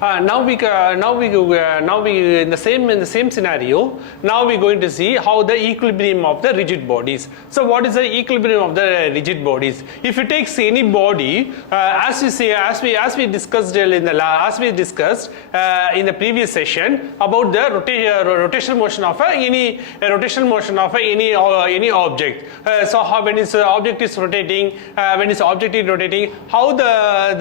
Now we in the same scenario. Now we're going to see how the equilibrium of the rigid bodies. So what is the equilibrium of the rigid bodies? If you take any body, as we discussed in the previous session about the rotational motion of any object. So how when its object is rotating, how the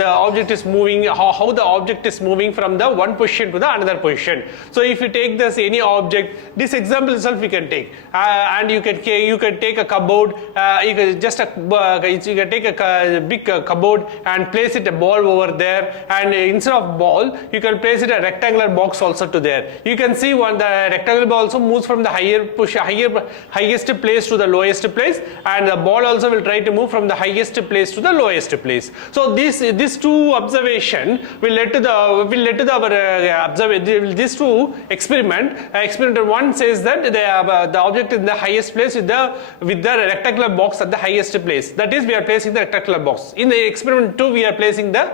object is moving, how the object is moving from the one position to the another position. So if you take this any object, this example itself we can take, and you can take a cupboard, you can take a big cupboard and place it a ball over there, and instead of ball you can place it a rectangular box also to there. You can see the rectangular ball also moves from the highest place to the lowest place, and the ball also will try to move from the highest place to the lowest place. So these two observation will lead to these two experiment one says that the object in the highest place with the rectangular box at the highest place. That is, we are placing the rectangular box. In the experiment 2, we are placing the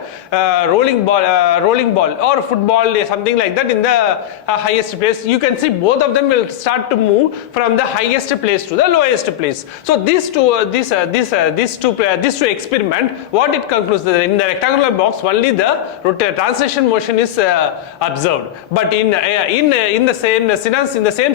rolling ball or football, something like that, in the highest place. You can see both of them will start to move from the highest place to the lowest place. So these two experiment, what it concludes, that in the rectangular box only the translation motion is observed, but in the same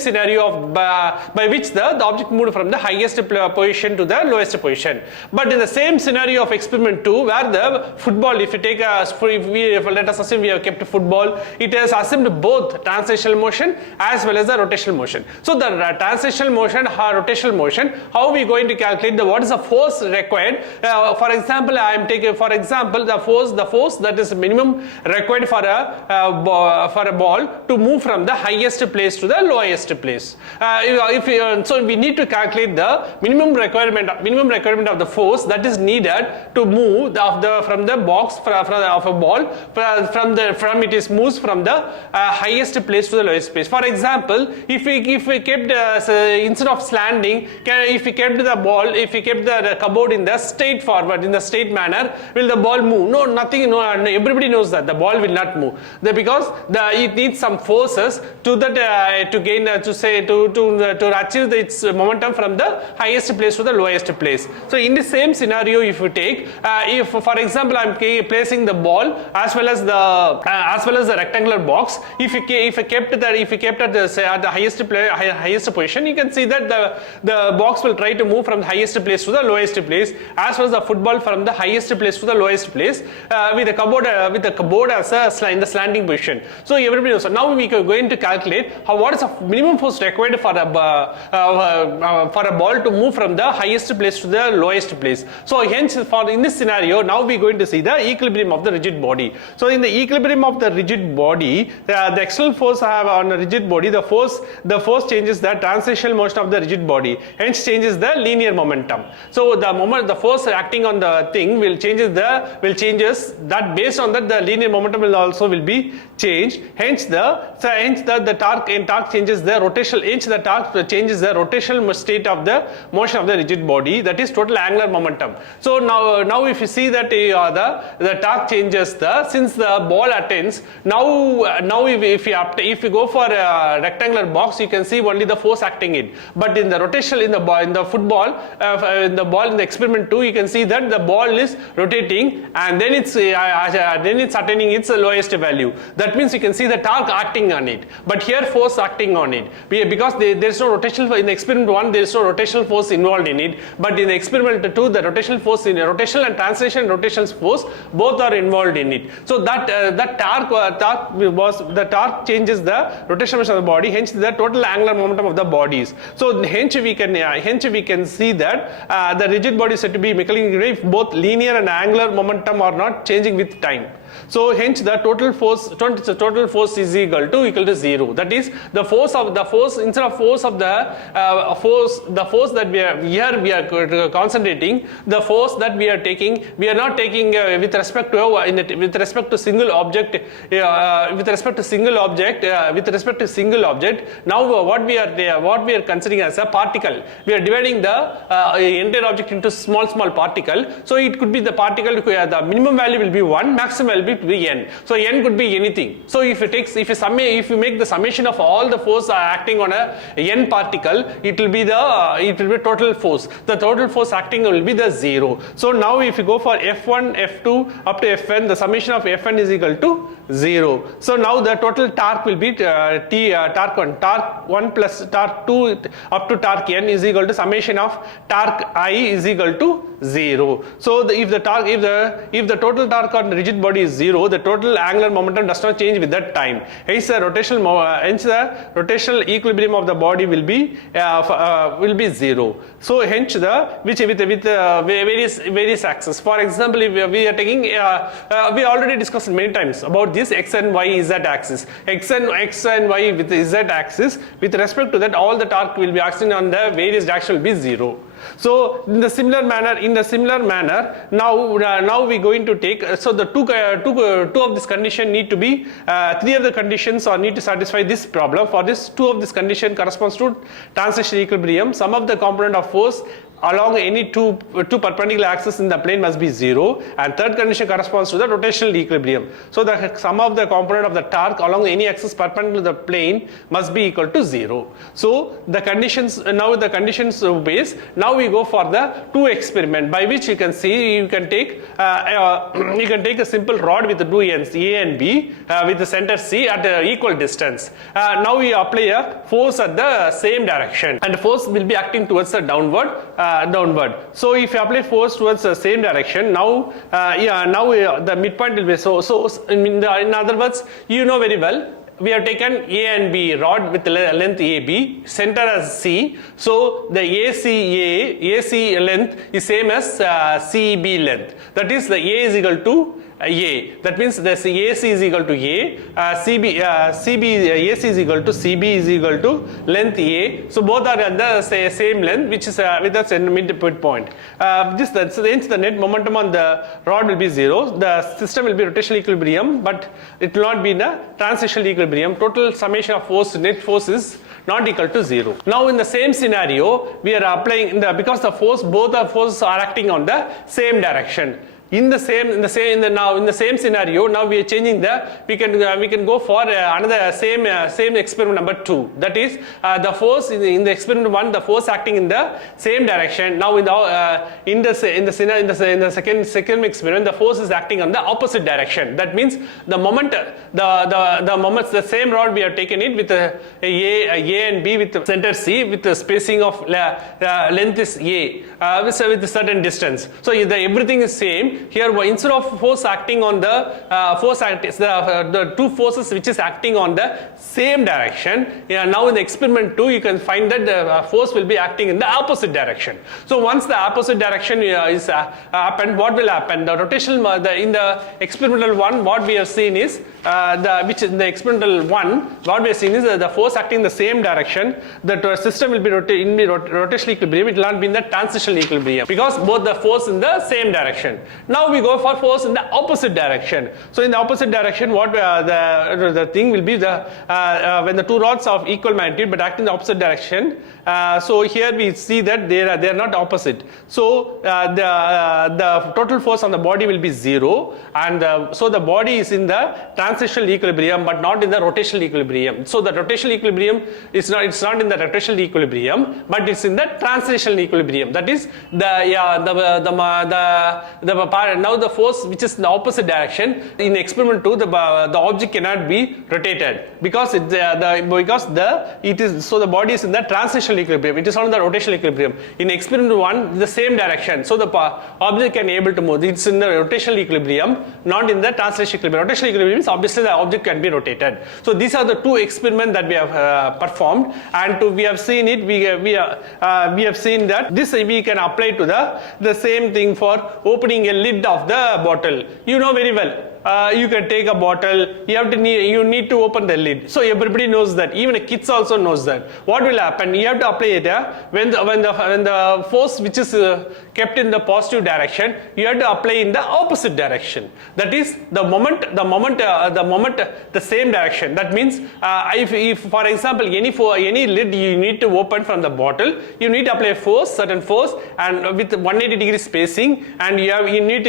scenario of by which the object moved from the highest position to the lowest position. But in the same scenario of experiment 2, where the football, if you take let us assume we have kept football, it has assumed both translational motion as well as the rotational motion. So the translational motion, rotational motion, how are we going to calculate what is the force required? For example, I am taking the force that is minimum required for a ball to move from the highest place to the lowest place. So we need to calculate the minimum requirement of the force that is needed to move from the box of a ball moves from the highest place to the lowest place. For example, if we kept instead of slanting, if we kept the cupboard in the straight forward, in the straight manner, will the ball move? No, nothing. No, everybody knows that the ball will not move. Because it needs some forces to achieve its momentum from the highest place to the lowest place. So in the same scenario, if you take, if for example I am placing the ball as well as the rectangular box, if you kept at the highest position, you can see that the box will try to move from the highest place to the lowest place, as well as the football from the highest place to the lowest place, with the cupboard as in the slanting position. So everybody knows. So now we are going to calculate what is the minimum force required for a ball to move from the highest place to the lowest place. So hence, in this scenario, now we are going to see the equilibrium of the rigid body. So in the equilibrium of the rigid body, the external force I have on a rigid body, the force changes the translational motion of the rigid body, hence changes the linear momentum. So the force acting on the thing will changes that, based on that the linear momentum will be changed. Hence the torque changes the rotational. Hence the torque changes the rotational state of the motion of the rigid body, that is total angular momentum. So now if you see that the torque changes since the ball attains, now if you go for a rectangular box, you can see only the force acting it. But in the rotational, in the football, in the experiment 2, you can see that the ball is rotating and then it's attaining its lowest value. That means you can see the torque acting on it, but here force acting on it, because there is no rotational. In the experiment 1, there is no rotational force involved in it, but in the experiment 2, the rotational force, in rotational and translation rotational force, both are involved in it. So that torque changes the rotational motion of the body, hence the total angular momentum of the bodies. So hence we can see that the rigid body is said to be mechanically if both linear and angular momentum are not changing with time. So hence the total force is equal to 0. That is the force instead of force of the force that we are concentrating, the force that we are taking, we are not taking with respect to single object. With respect to single object. Now what we are considering as a particle, we are dividing the entire object into small particle. So it could be the particle, the minimum value will be 1, maximum value will be n. So n could be anything. So if you make the summation of all the force acting on a n particle, it will be total force. The total force acting will be the 0. So now if you go for F1, F2 up to Fn, the summation of Fn is equal to 0. So now the total torque will be torque 1 plus torque 2 up to torque n is equal to summation of torque I is equal to 0. So if the total torque on the rigid body is 0, the total angular momentum does not change with that time. Hence the rotational equilibrium of the body will be 0. So hence with various axes. For example, if we are taking we already discussed many times about this x and y z axis. X and y with the z axis, with respect to that, all the torque will be acting on the various direction will be 0. So in the similar manner, now we going to take, so the two of this condition need to be, 3 of the conditions or need to satisfy this problem. For this, 2 of this condition corresponds to translational equilibrium. Sum of the component of force along any two perpendicular axes in the plane must be 0, and third condition corresponds to the rotational equilibrium. So the sum of the component of the torque along any axis perpendicular to the plane must be equal to 0. So the conditions base. Now we go for the 2 experiment, by which you can see you can take a simple rod with 2 ends A and B with the center C at equal distance. Now we apply a force at the same direction, and the force will be acting towards the downward. So if you apply force towards the same direction, now the midpoint will be in other words, you know very well, we have taken A and B rod with length AB, center as C. So the AC length is same as CB length. That is, the A is equal to A. That means the AC is equal to A, AC is equal to CB is equal to length A. So both are at the same length, which is with the midpoint. Hence the net momentum on the rod will be 0. The system will be rotational equilibrium, but it will not be in the translational equilibrium. Total summation of force, net force is not equal to 0. Now in the same scenario, we are applying because the force, both the forces are acting on the same direction. In the same scenario, now we are changing we can go for another same experiment number 2. That is, the force in the experiment 1, the force acting in the same direction. Now in the second experiment, the force is acting on the opposite direction. That means the moment the same rod we have taken it with A and B with the center C with the spacing of length is A with a certain distance. So everything is same. Here, instead of force acting on the 2 forces which is acting on the same direction, now in the experiment 2, you can find that the force will be acting in the opposite direction. So once the opposite direction is happened, what will happen? The rotational in the experimental 1, what we have seen is in the experimental 1, what we have seen is the force acting in the same direction. The system will be in rotational equilibrium. It will not be in the transitional equilibrium because both the force in the same direction. Now we go for force in the opposite direction. So in the opposite direction, what the thing will be when the 2 rods of equal magnitude but acting in the opposite direction. So here we see that they are not opposite. So the total force on the body will be 0, and so the body is in the transitional equilibrium but not in the rotational equilibrium. So the rotational equilibrium it's not in the rotational equilibrium, but it's in the translational equilibrium. That is now the force which is in the opposite direction. In experiment 2, the object cannot be rotated because the body is in the translational equilibrium. It is not in the rotational equilibrium. In experiment 1, the same direction, so the object can able to move. It's in the rotational equilibrium, not in the translational equilibrium. Rotational equilibrium means obviously the object can be rotated. So these are the 2 experiments that we have performed, and we have seen it. We have seen that this we can apply to the same thing for opening a lid of the bottle. You know very well. You can take a bottle, you need to open the lid. So everybody knows that, even the kids also knows that. What will happen? You have to apply it when the force which is kept in the positive direction, you have to apply in the opposite direction. That is the moment the same direction. That means if for example any lid you need to open from the bottle, you need to apply certain force and with 180 degree spacing, and you need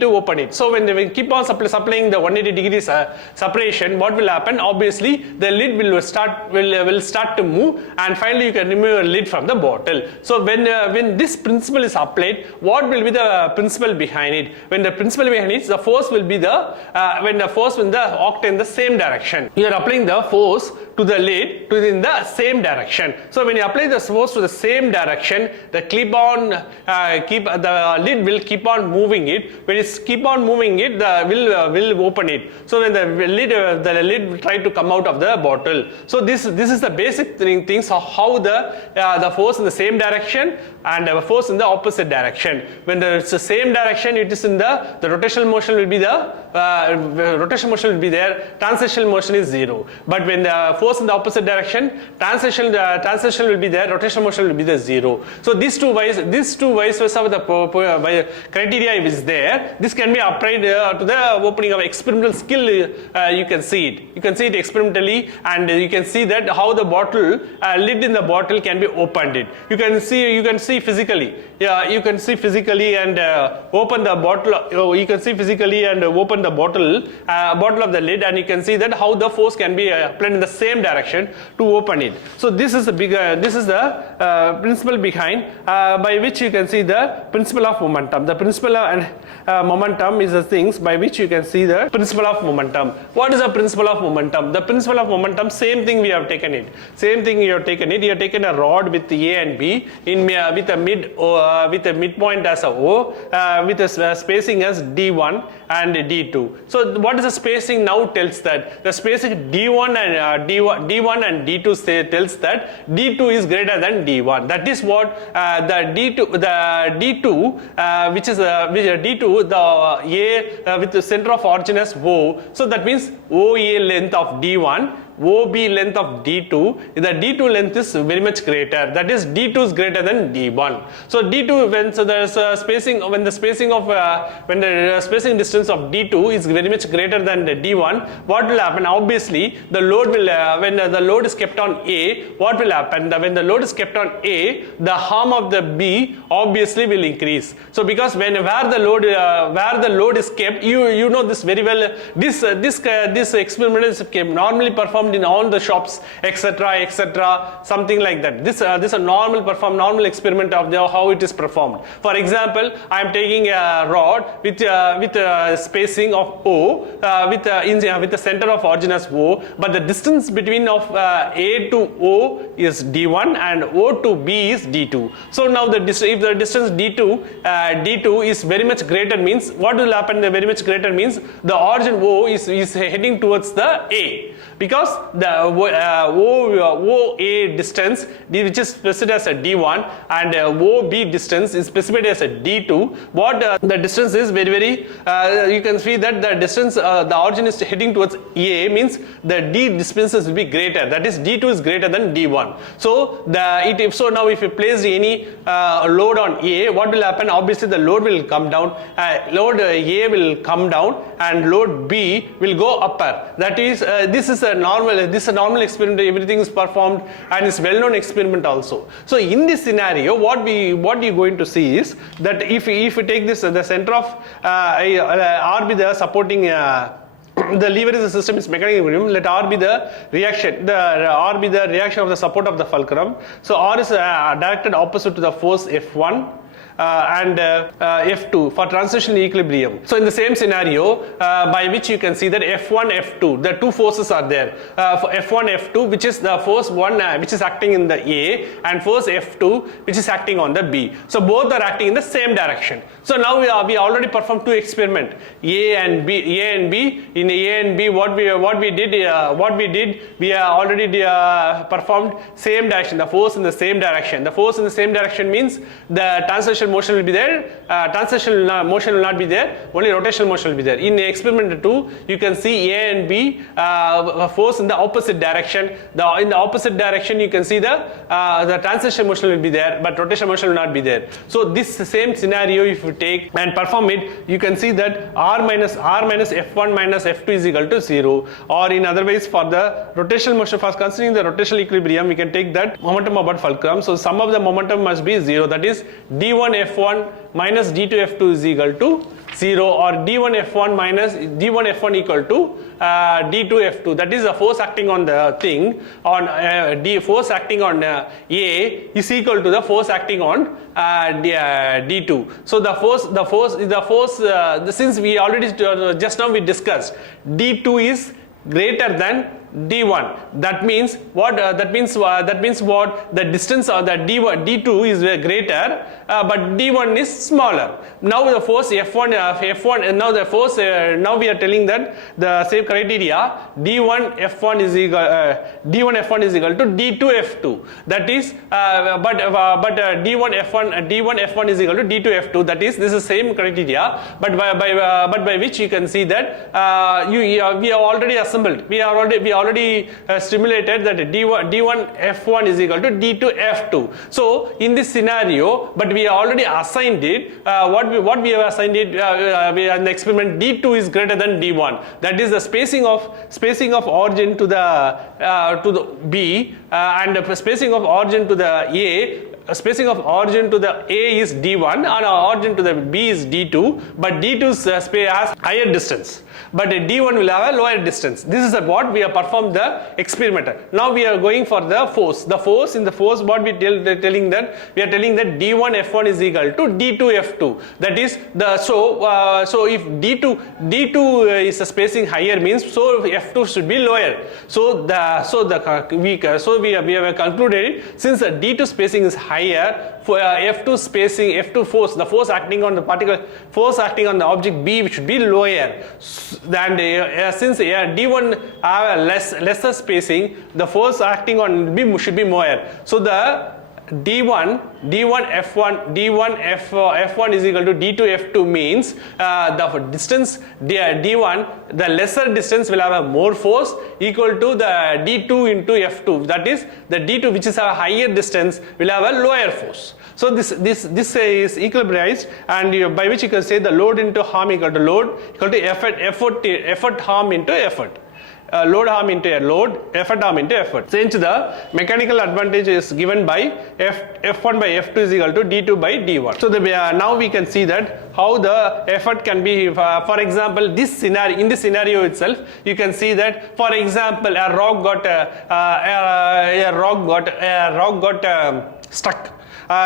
to open it. So when they keep on on supplying the 180 degrees separation, what will happen? Obviously, the lid will start to move, and finally you can remove a lid from the bottle. So when this principle is applied, what will be the principle behind it? When the principle behind it, the force will be when the force will act in the same direction. You are applying the force to the lid in the same direction. So when you apply the force to the same direction, the lid will keep on moving it. When it keep on moving it, will open it. So when the lid will try to come out of the bottle. So this is the basic things of how the force in the same direction and the force in the opposite direction. When it's the same direction, it is in the rotational motion will be rotational motion will be there. Translational motion is 0. But when the force in the opposite direction, translation will be there. Rotational motion will be the 0. So these two vice versa with the criteria is there. This can be applied to the opening of experimental skill. You can see it. You can see it experimentally, and you can see that how the bottle lid in the bottle can be opened. You can see physically. Yeah, you can see physically and open the bottle. You can see physically and open the bottle of the lid, and you can see that how the force can be applied in the same direction to open it. So this is the principle behind by which you can see the principle of momentum. The principle of momentum is the things by which you can see the principle of momentum. What is the principle of momentum? The principle of momentum, same thing we have taken it. Same thing you have taken it. You have taken a rod with A and B with a midpoint as a O, with a spacing as D1 and D2. So what is the spacing now tells that? The spacing D1 and D2 tells that D2 is greater than D1. That is what the D2 which is D2, the A with the center of origin as O. So that means OA length of D1, OB length of D2, the D2 length is very much greater. That is D2 is greater than D1. So D2, when the spacing distance of D2 is very much greater than the D1, what will happen? Obviously, the load will when the load is kept on A, what will happen? When the load is kept on A, the arm of the B obviously will increase. So because where the load is kept, you know this very well. This experiment is normally performed in all the shops, etc., something like that. This is a normal experiment of how it is performed. For example, I am taking a rod with a spacing of O with the center of origin as O, but the distance between of A to O is D1 and O to B is D2. So now if the distance D2 is very much greater, means what will happen? The very much greater means the origin O is heading towards the A, because the OA distance, which is specified as a D1, and OB distance is specified as a D2. What the distance is very you can see that the distance the origin is heading towards A, means the D distances will be greater. That is D2 is greater than D1. So now if you place any load on A, what will happen? Obviously the load will come down. Load A will come down and load B will go upper. That is this is a normal experiment. Everything is performed and it's well-known experiment also. So in this scenario, what you're going to see is that if you take this the center of R be the supporting the lever is the system is mechanical equilibrium. Let R be the reaction. R be the reaction of the support of the fulcrum. So R is directed opposite to the force F1. And F2 for transition equilibrium. So in the same scenario, by which you can see that F1, F2, the two forces are there. For F1, F2, which is the force 1 which is acting in the A, and force F2 which is acting on the B. So both are acting in the same direction. So now we already performed two experiments, A and B. In A and B, what we did, we already performed same direction. The force in the same direction. The force in the same direction means the translation motion will be there, translational motion will not be there, only rotational motion will be there. In experiment 2, you can see A and B force in the opposite direction. In the opposite direction, you can see the translation motion will be there, but rotational motion will not be there. So this same scenario, if you take and perform it, you can see that R minus F1 minus F2 is equal to 0. Or in other ways, for the rotational motion, for considering the rotational equilibrium, we can take that momentum about fulcrum. So sum of the momentum must be 0. That is D1 F1 minus D2 F2 is equal to 0, or d1f1 minus d1f1 equal to d2f2. That is the force acting on the thing on force acting on A is equal to the force acting on d2. So the force since we already just now we discussed d2 is greater than d1. That means what? That means what? The distance of the d2 is greater, but d1 is smaller. Now the force F1 now the force now we are telling that the same criteria d1f1 is equal to d2f2. That is but d1f1 is equal to d2f2. That is, this is same criteria, but by which you can see that we have already assembled. We already stimulated that d1f1 is equal to d2f2. So in this scenario, but we already assigned it. What we have assigned it in the experiment, d2 is greater than d1. That is the spacing of origin to the B and the spacing of origin to the A. Spacing of origin to the A is d1 and origin to the B is d2, but d2 has higher distance, but d1 will have a lower distance. This is what we have performed the experiment. Now we are going for the force. The force, in the force, what we telling that d1f1 is equal to d2f2. That is the so if d2 is a spacing higher, means so f2 should be lower. So we have concluded, since the d2 spacing is higher, f2 spacing, f2 force, the force acting on the particle, force acting on the object B should be lower than since d1 have a lesser spacing, the force acting on B should be more. So the d1f1 is equal to d2f2 means the distance d1, the lesser distance will have a more force equal to the d2 into f2. That is, the d2 which is a higher distance will have a lower force. So this is equilibrized, and by which you can say the load into harm equal to effort harm into effort. Load harm into load, effort harm into effort. Since the mechanical advantage is given by F1 by F2 is equal to D2 by D1. So now we can see that how the effort can be, for example, in this scenario itself, you can see that, for example, a rock got stuck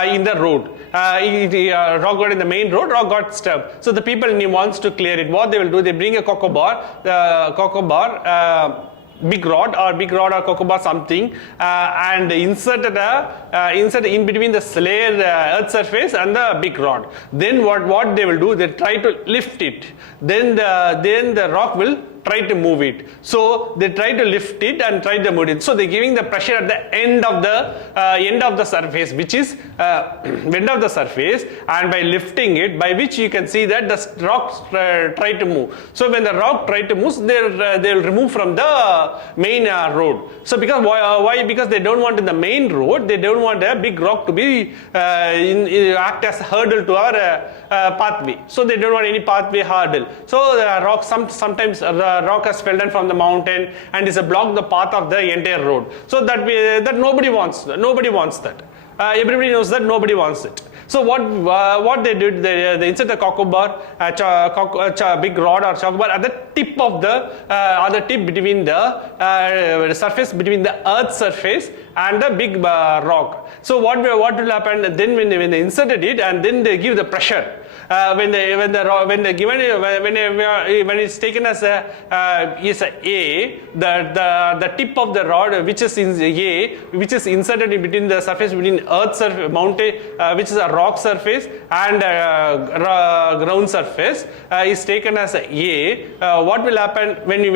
in the road. Rock got in the main road, rock got stuck. So the people wants to clear it. What they will do, they bring a cocoa bar, big rod or cocoa bar something, and insert in between the layer earth surface and the big rod. Then what they will do, they try to lift it. Then the rock will try to move it. So they try to lift it and try to move it. So they're giving the pressure at the end of the surface, which is end of the surface, and by lifting it, by which you can see that the rock try to move. So when the rock try to move, they'll remove from the main road. So because why? Because they don't want in the main road, they don't want a big rock to be act as a hurdle to our pathway. So they don't want any pathway hurdle. So the rock sometimes rock has fell down from the mountain and is blocked the path of the entire road. So that nobody wants that. Everybody knows that nobody wants it. So what they did, they insert a cocoa bar, big rod or chocolate bar at the tip of the tip between the surface, between the earth surface and the big rock. So what will happen then when they inserted it, and then they give the pressure. When it's taken as a the tip of the rod, which is in A, which is inserted in between the surface between earth surface, mountain, which is a rock surface, and ground surface, is taken as A. What will happen when a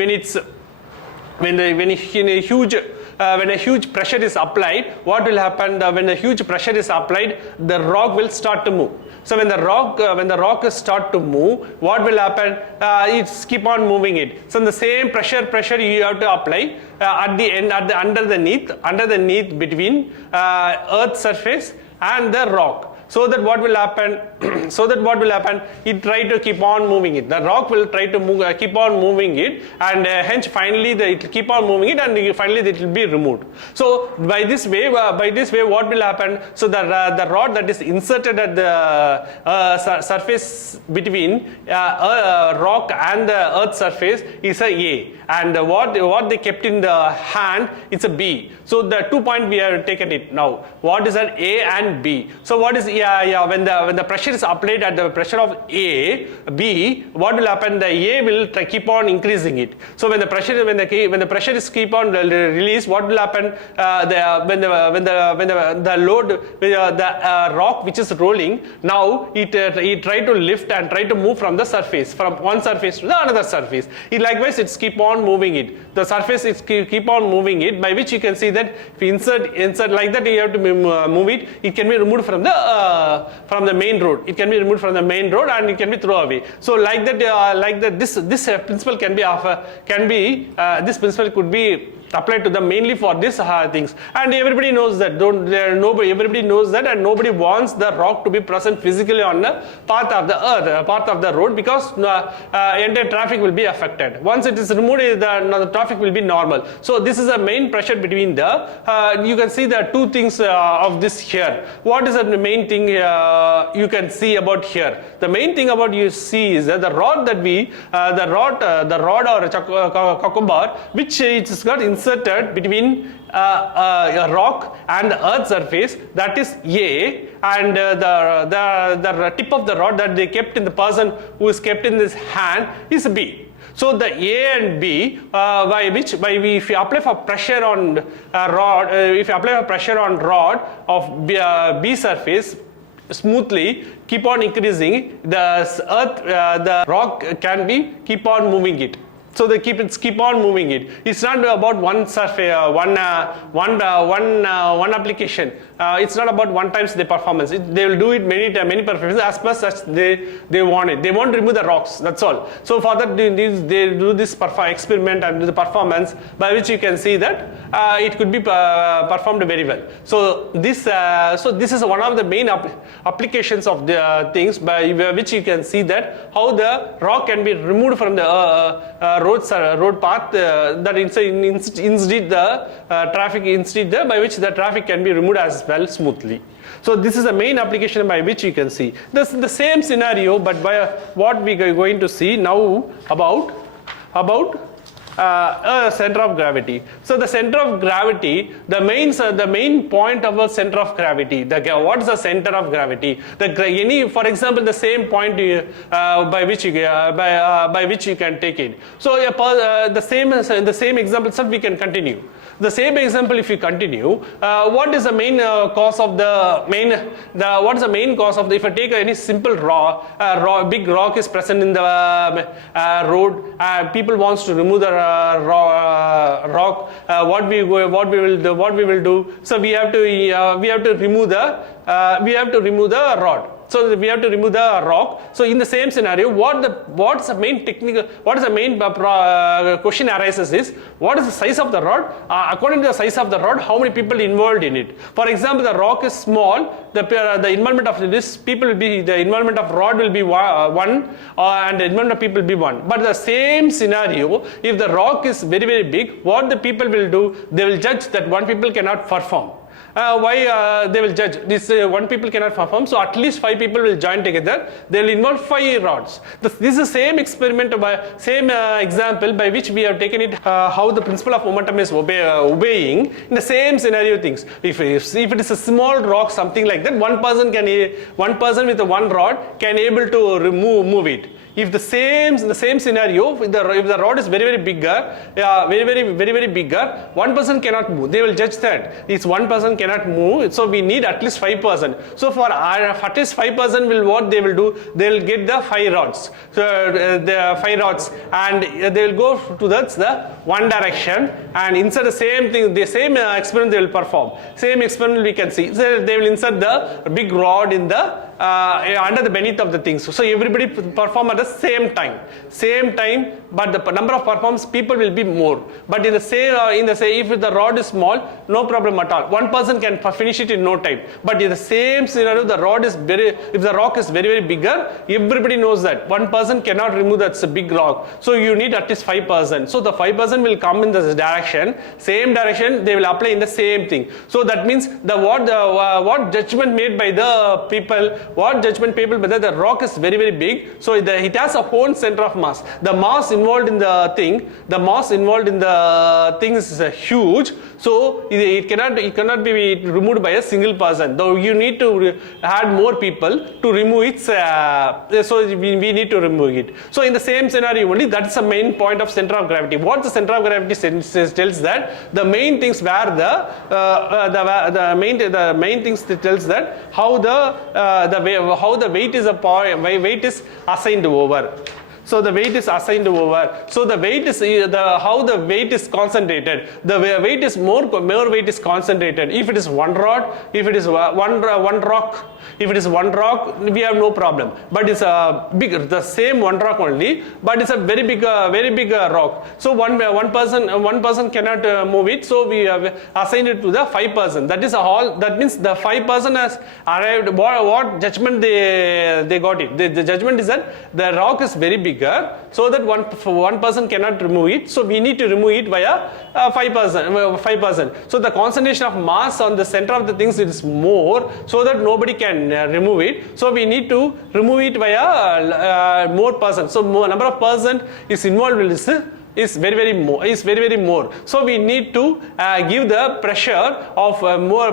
huge pressure is applied? What will happen when a huge pressure is applied? The rock will start to move. So when the rock start to move, what will happen? It's keep on moving it. So the same pressure you have to apply at the end, underneath between earth surface and the rock. So that what will happen? It try to keep on moving it. The rock will try to move, keep on moving it, and hence finally it will keep on moving it, and finally it will be removed. So by this way, what will happen? So the rod that is inserted at the surface between rock and the earth surface is a, and what they kept in the hand, it's a B. So the 2 point we have taken it now. What is that? A and B. So what is when the pressure is applied at the pressure of A, B, what will happen? The A will keep on increasing it. So when the pressure is keep on released, what will happen? When the load, the rock which is rolling, now it try to lift and try to move from the surface, from one surface to the another surface. Likewise, it's keep on moving it. The surface is keep on moving it, by which you can see that if you insert like that, you have to move it. It can be removed from the main road. It can be removed from the main road, and it can be thrown away. So like that, this principle this principle could be applied to them mainly for these things, and everybody knows that. Everybody knows that, and nobody wants the rock to be present physically on the path of the earth, path of the road, because entire traffic will be affected. Once it is removed, the traffic will be normal. So this is the main pressure between the. You can see the two things of this here. What is the main thing you can see about here? The main thing about you see is that the rod that the rod or cucumber, which is got inserted between a rock and the earth surface, that is A, and the tip of the rod that they kept in the person who is kept in this hand is B. So the A and B, if you apply for pressure on rod of B surface smoothly, keep on increasing, the rock can be keep on moving it. So they keep on moving it. It's not about one surface, one application. It's not about one times the performance. They will do it many performances as per such they want it. They won't remove the rocks. That's all. So for that they do this experiment and do the performance, by which you can see that it could be performed very well. So this is one of the main applications of the things by which you can see that how the rock can be removed from the road path that instead the traffic instead by which the traffic can be removed as well smoothly. So this is the main application by which you can see. This is the same scenario, but by what we are going to see now about center of gravity. So the center of gravity, the main point of the center of gravity. What is the center of gravity? For example, the same point by which you can take it. So the same example itself we can continue. The same example, if you continue, what is the main cause of if I take any simple big rock is present in the road, people wants to remove the rock, what we will do? So we have to remove the rod. So we have to remove the rock. So in the same scenario, what's the main question arises is, what is the size of the rod? According to the size of the rod, how many people involved in it? For example, the rock is small. The involvement of the involvement of rod will be one, and the involvement of people will be one. But the same scenario, if the rock is very, very big, what the people will do? They will judge that one people cannot perform. Why they will judge this? One people cannot perform, so at least 5 people will join together. They will involve 5 rods. This is the same experiment, same example by which we have taken it. How the principle of momentum is obeying in the same scenario things. If it is a small rock, something like that, one person with one rod can able to move it. If the same scenario, if the rod is very, very bigger, one person cannot move. They will judge that it's one person cannot move, so we need at least 5 person. So for at least 5 person what they will do? They will get the 5 rods. So the 5 rods, and they will go to the one direction and insert the same thing. The same experiment they will perform. Same experiment we can see. So they will insert the big rod in the under the beneath of the things. So everybody perform at the same time, but the number of performs people will be more. But in the same, if the rod is small, no problem at all. One person can finish it in no time. But in the same scenario, the rod is if the rock is very bigger, everybody knows that one person cannot remove that big rock. So you need at least 5%. So the 5% will come in this direction, same direction, they will apply in the same thing. So that means what judgment made by the people, the rock is very big. So it has a whole center of mass. The mass involved in the thing is huge. So it cannot be removed by a single person. Though you need to add more people to remove it. So we need to remove it. So in the same scenario only, that's the main point of center of gravity. What the center of gravity tells that the main things where the main things tells that how the weight is assigned over. So the weight is assigned over. So the weight is how the weight is concentrated. The weight is more weight is concentrated. If it is one rod, if it is one rock, if it is one rock, we have no problem. But it's the same one rock only, but it's a very big rock. So one person cannot move it. So we have assigned it to the 5%. That is all. That means the 5% has arrived. What judgment they got it? The judgment is that the rock is very bigger, so that one person cannot remove it. So we need to remove it via 5%. So the concentration of mass on the center of the things is more, so that nobody can remove it. So we need to remove it via more person. So number of person is involved is very more. So we need to give the pressure of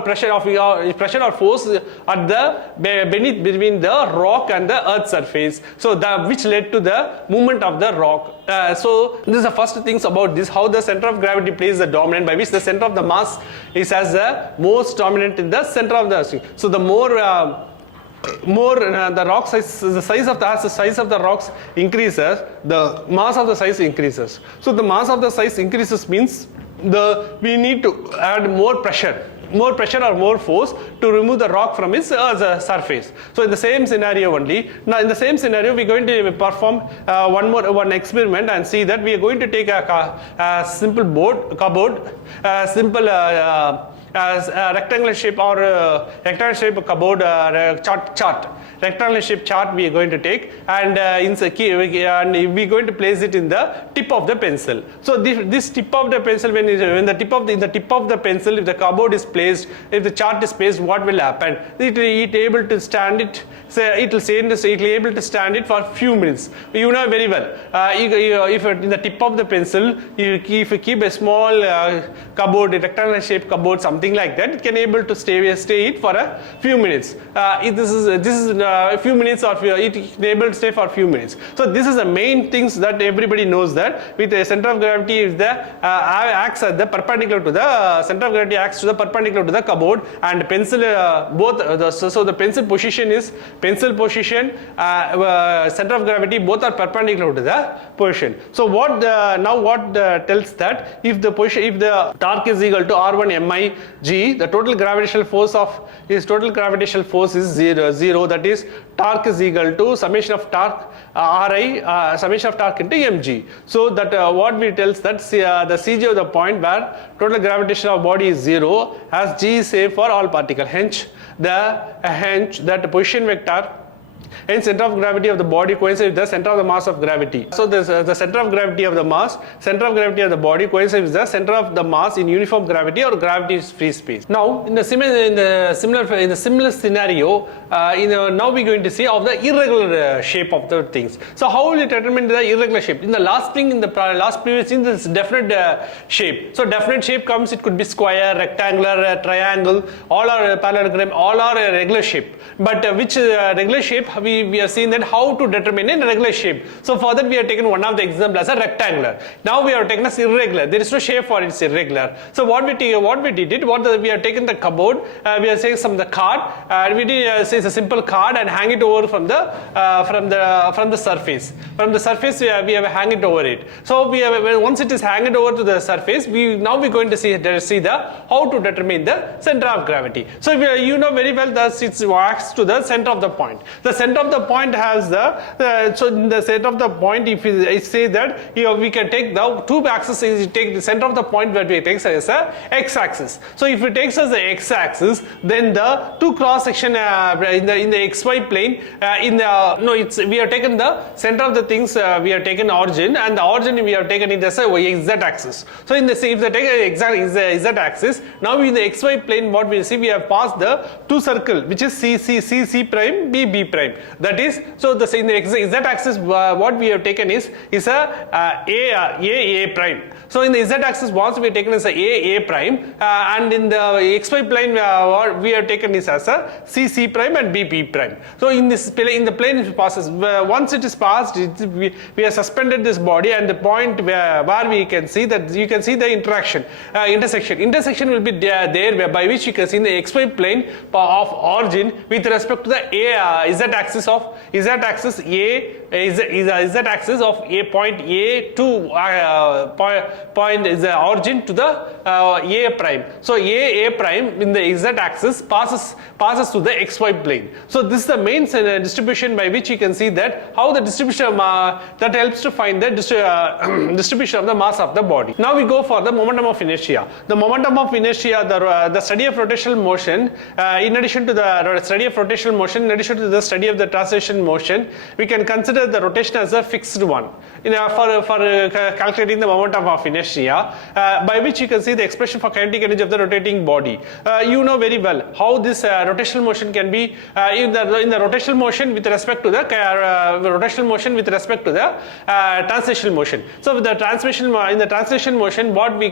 pressure or force at the beneath between the rock and the earth surface. So which led to the movement of the rock. So this is the first things about this, how the center of gravity plays the dominant, by which the center of the mass is as the most dominant in the center of the earth. So the more the rock size, as the size of the rocks increases, the mass of the size increases. So the mass of the size increases means we need to add more pressure or more force to remove the rock from its surface. So in the same scenario only, now in the same scenario we are going to perform one experiment and see that we are going to take a simple cupboard, simple rectangular shape or rectangular shape cupboard chart. Rectangular shape chart we are going to take, and we are going to place it in the tip of the pencil. So this tip of the pencil, when the tip of the pencil, if the cupboard is placed, if the chart is placed, what will happen? It able to stand it. It will able to stand it for few minutes. You know very well. If in the tip of the pencil, if you keep a small cupboard, a rectangular shape cupboard, something like that, it can able to stay it for a few minutes. This is a few minutes, or it is able to stay for a few minutes. So this is the main things that everybody knows, that with the center of gravity, if the acts at the perpendicular to the center of gravity acts to the perpendicular to the cupboard, and pencil so the pencil position, center of gravity, both are perpendicular to the position. So what tells that if the torque is equal to R1 mi g, the total gravitational force is zero. That is, torque is equal to summation of torque Ri, summation of torque into mg. So that what we tells that the CG of the point where total gravitation of body is 0, as g is same for all particles. Hence that position vector and center of gravity of the body coincides with the center of the mass of gravity. So the center of gravity of the mass, center of gravity of the body coincides with the center of the mass in uniform gravity or gravity free space. Now in the similar scenario, now we are going to see of the irregular shape of the things. So how will you determine the irregular shape? In the last previous thing, this definite shape. So definite shape comes, it could be square, rectangular, triangle, all are parallelogram, all are a regular shape. But which regular shape shape, we have seen that how to determine a regular shape. So for that we have taken one of the example as a rectangular. Now we have taken as irregular. There is no shape for it, it's irregular. So what we did, we have taken the cupboard, we are saying some the card, we did say it's a simple card and hang it over from the surface. From the surface we have hang it over it. So once it is hanged over to the surface, we're going to see the how to determine the center of gravity. So you know very well that it acts to the center of the point. The center of the point has so in the center of the point, if I say that we can take the two axes, take the center of the point that we take as a x-axis. So if it takes as the x-axis, then the two cross section in the xy plane we have taken the center of the things, we have taken origin, and the origin we have taken it as a z-axis. So in the if they take z-axis, now in the xy plane what we see, we have passed the two circle which is C prime, B prime. That is, so in the z-axis what we have taken is a prime. So in the z-axis what we have taken is a prime, and in the xy plane what we have taken is as a C prime and B prime. So in the plane it passes. Once it is passed, we have suspended this body, and the point where we can see that you can see the intersection will be there by which you can see the xy plane of origin with respect to the z-axis of point A to point is the origin to the A prime. So A prime in the z-axis passes to the xy plane. So this is the main distribution by which you can see that how the distribution that helps to find the distribution of the mass of the body. Now we go for the momentum of inertia. The momentum of inertia, the study of rotational motion, in addition to the study of rotational motion, in addition to the study of the translation motion, we can consider the rotation as a fixed one for calculating the momentum of inertia, by which you can see the expression for kinetic energy of the rotating body. You know very well how this rotational motion can be in the rotational motion with respect to the translational motion. So with the in the translation motion, what we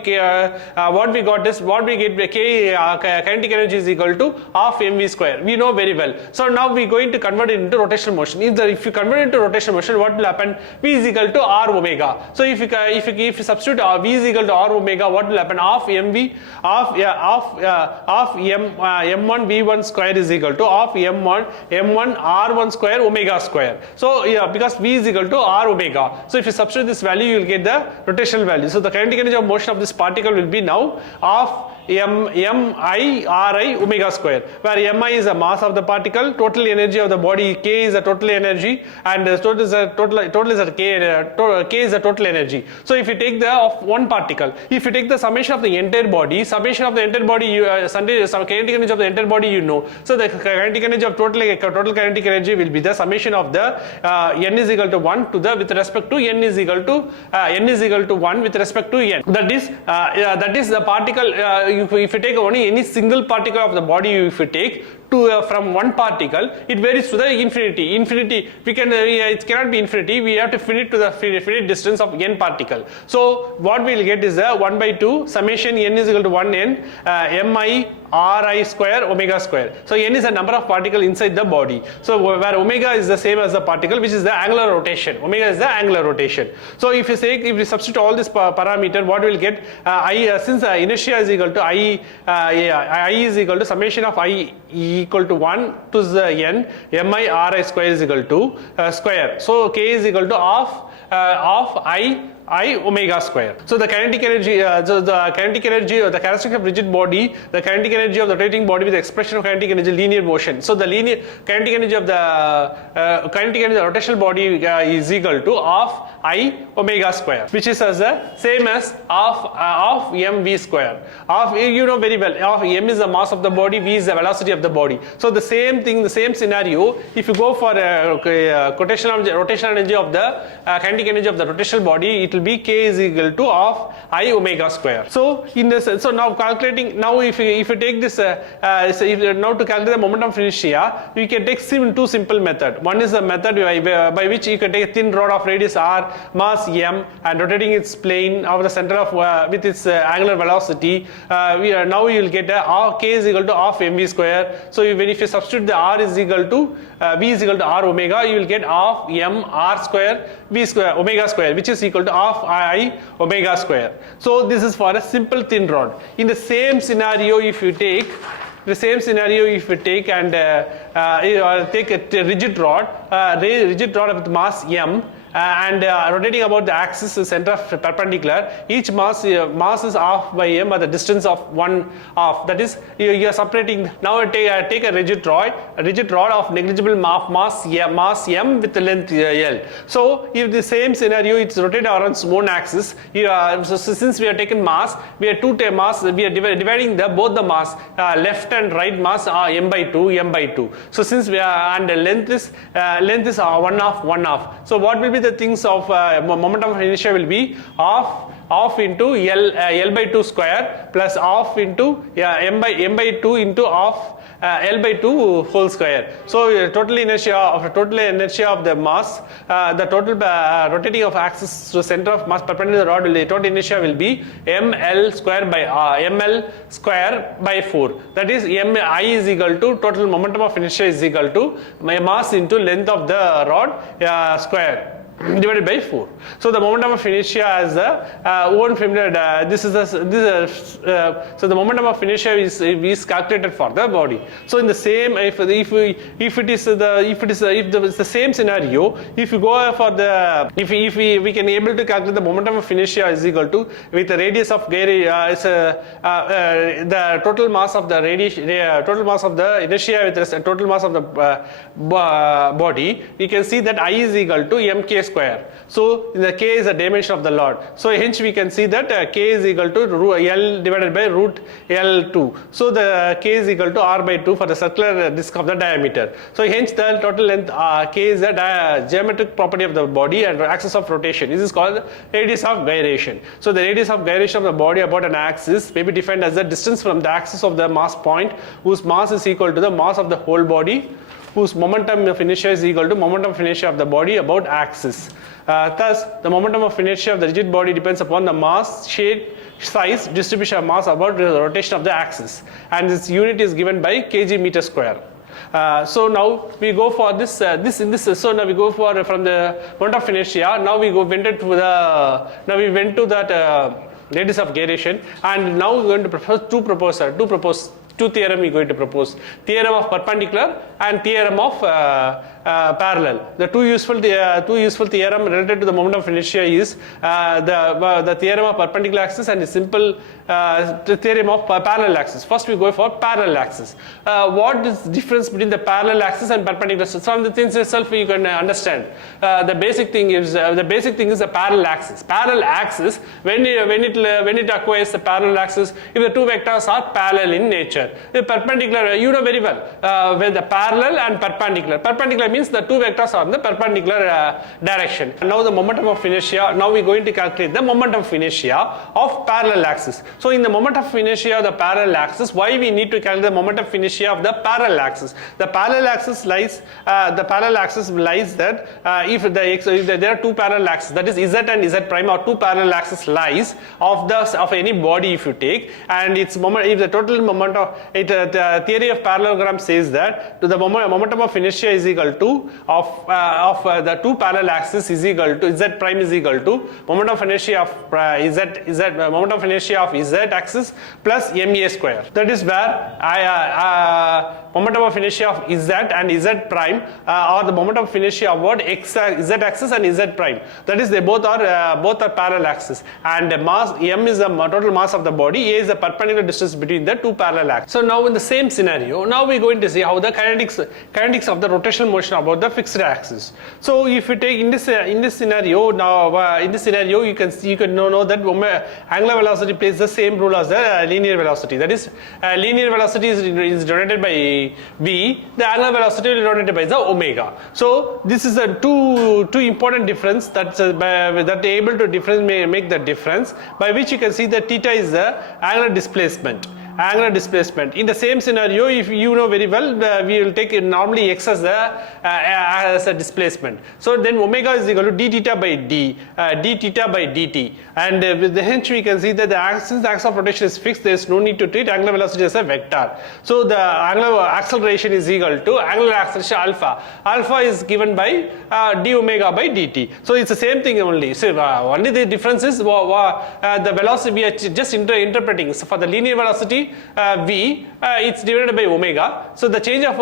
got is kinetic energy is equal to half mv square. We know very well. So now we are going to convert it into rotational motion. If you convert it into rotational motion, what will happen? V is equal to r omega. So if you substitute v is equal to r omega, what will happen? Half m1 v1 square is equal to half m1 r1 square omega square. So because v is equal to r omega. So if you substitute this value, you will get the rotational value. So the kinetic energy of motion of this particle will be now half mi ri omega square, where mi is the mass of the particle, total energy of the body, k is the total energy, and total is k is the total energy. So if you take the of one particle, if you take the summation of the entire body, kinetic energy of the entire body, you know. So the kinetic energy of total kinetic energy will be the summation of the n is equal to 1 to the with respect to n is equal to 1 with respect to n. That is the particle. If you take only any single particle of the body, if you take from one particle, it varies to the infinity. It cannot be infinity. We have to finite to the finite distance of n particle. So what we will get is the 1 by 2 summation n is equal to 1n mi ri square omega square. So n is the number of particles inside the body. So where omega is the same as the particle, which is the angular rotation. Omega is the angular rotation. So if you substitute all this parameter, what we will get? Since inertia is equal to I is equal to summation of I equal to 1 to the n mi ri square is equal to square. So k is equal to half I omega square. So the kinetic energy, the characteristic of rigid body, the kinetic energy of the rotating body with the expression of kinetic energy linear motion. So the linear kinetic energy of the rotational body is equal to half I omega square, which is as the same as half mv square. You know very well, m is the mass of the body, v is the velocity of the body. So the same thing, the same scenario, if you go for rotational energy of the kinetic energy of the rotational body, it will be k is equal to of I omega square. So in this, so now calculating, now if you take this, now to calculate the moment of inertia, we can take two simple method. One is the method by which you can take a thin rod of radius r, mass m, and rotating its plane over the center of with its angular velocity. Now you will get k is equal to half mv square. So if you substitute the r is equal to v is equal to r omega, you will get half m r square v square omega square, which is equal to half I omega square. So this is for a simple thin rod. In the same scenario, if you take and take a rigid rod with mass m, and rotating about the axis center of perpendicular, each mass is half by m at the distance of 1 half. That is, you are separating. Now take a rigid rod of negligible mass m with the length L. So if the same scenario, it's rotated around its own axis. So since we have taken mass, we are dividing both the mass, left and right mass are m by 2. So since we are, and the length is 1 half. So what will be the things of momentum of inertia will be half into L by 2 square plus half into m by 2 into half L by 2 whole square. So total inertia of the mass, the total rotating of axis to center of mass perpendicular rod, the total inertia will be ml square by 4. That is, I is equal to total momentum of inertia is equal to my mass into length of the rod square divided by 4. So the momentum of inertia as one familiar. So the momentum of inertia is calculated for the body. So in the same, if it is the same scenario, if you go for the we can able to calculate the momentum of inertia is equal to, with the radius of the total mass of the total mass of the inertia with the total mass of the body, you can see that I is equal to mk square. So the k is the dimension of the rod. So hence we can see that k is equal to L divided by root L2. So the k is equal to r by 2 for the circular disc of the diameter. So hence the total length k is the geometric property of the body and axis of rotation. This is called radius of gyration. So the radius of gyration of the body about an axis may be defined as the distance from the axis of the mass point, whose mass is equal to the mass of the whole body, whose momentum of inertia is equal to momentum of inertia of the body about axis. Thus, the momentum of inertia of the rigid body depends upon the mass, shape, size, distribution of mass about the rotation of the axis, and this unit is given by kg meter square. So now we go for this. So now we go for from the moment of inertia. Now we went to that radius of gyration, and now we're going to propose two theorem we're going to propose. Theorem of perpendicular and theorem of parallel. The two useful theorem related to the moment of inertia is the theorem of perpendicular axis and the simple theorem of parallel axis. First we go for parallel axis. What is the difference between the parallel axis and perpendicular axis? From the things itself you can understand. The basic thing is the parallel axis. Parallel axis, when it acquires the parallel axis, if the two vectors are parallel in nature. The perpendicular, you know very well, with the parallel and perpendicular. Perpendicular means the two vectors are in the perpendicular direction. Now the momentum of inertia, now we are going to calculate the momentum of inertia of parallel axis. So in the momentum of inertia of the parallel axis, why we need to calculate the momentum of inertia of the parallel axis? The parallel axis lies that if there are two parallel axes, that is z and z prime, or two parallel axis lies of any body if you take, and its moment, if the total moment of the theory of parallelogram says that the momentum of inertia is equal to of the two parallel axes is equal to z prime is equal to momentum of inertia of momentum of inertia of z axis plus ma square. That is where momentum of inertia of z and z prime or the momentum of inertia of what z axis and z prime. That is, they both are parallel axes, and mass m is the total mass of the body, a is the perpendicular distance between the two parallel axes. So now in the same scenario, now we are going to see how the kinetics of the rotational motion about the fixed axis. So if you take in this scenario, now in this scenario you can know that angular velocity plays the same role as the linear velocity. That is, linear velocity is denoted by by v, the angular velocity will be denoted by the omega. So this is a two important difference that that able to make the difference, by which you can see that theta is the angular displacement. In the same scenario, if you know very well, we will take normally x as a displacement. So then omega is equal to d theta by d theta by dt, and with the hence we can see that since the axis of rotation is fixed, there is no need to treat angular velocity as a vector. So the angular acceleration is equal to angular acceleration alpha. Alpha is given by d omega by dt. So it's the same thing only. So only the difference is the velocity we are just interpreting. So for the linear velocity v, it's divided by omega. So the change of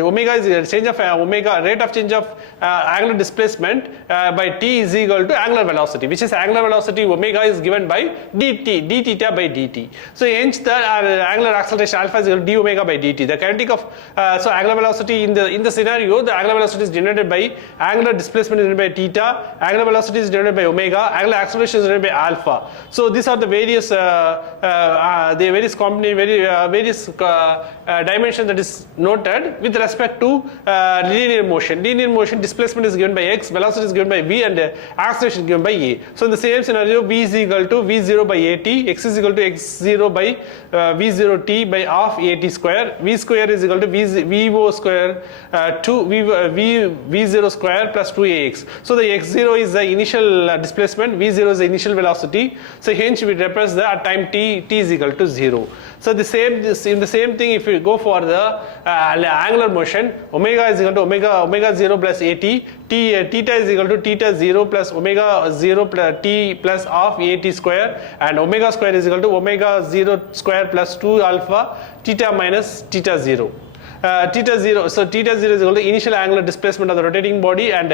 omega is change of omega, rate of change of angular displacement by t is equal to angular velocity, which is angular velocity omega is given by d theta by dt. So hence the angular acceleration alpha is equal to d omega by dt. The kinetic of so angular velocity in the scenario, the angular velocity is denoted by angular displacement is denoted by theta, angular velocity is denoted by omega, angular acceleration is denoted by alpha. So these are the various dimensions that is noted with respect to linear motion. Linear motion, displacement is given by x, velocity is given by v, and acceleration is given by a. So in the same scenario, v is equal to v0 by at, x is equal to x0 by v0t by half at square, v square is equal to vo square v0 square plus 2ax. So the x0 is the initial displacement, v0 is the initial velocity. So hence we represent at time t is equal to 0. So in the same thing, if we go for the angular motion, omega is equal to omega 0 plus at, theta is equal to theta 0 plus omega 0 plus t plus half at square, and omega square is equal to omega 0 square plus 2 alpha theta minus theta 0. Theta 0, so theta 0 is equal to initial angular displacement of the rotating body, and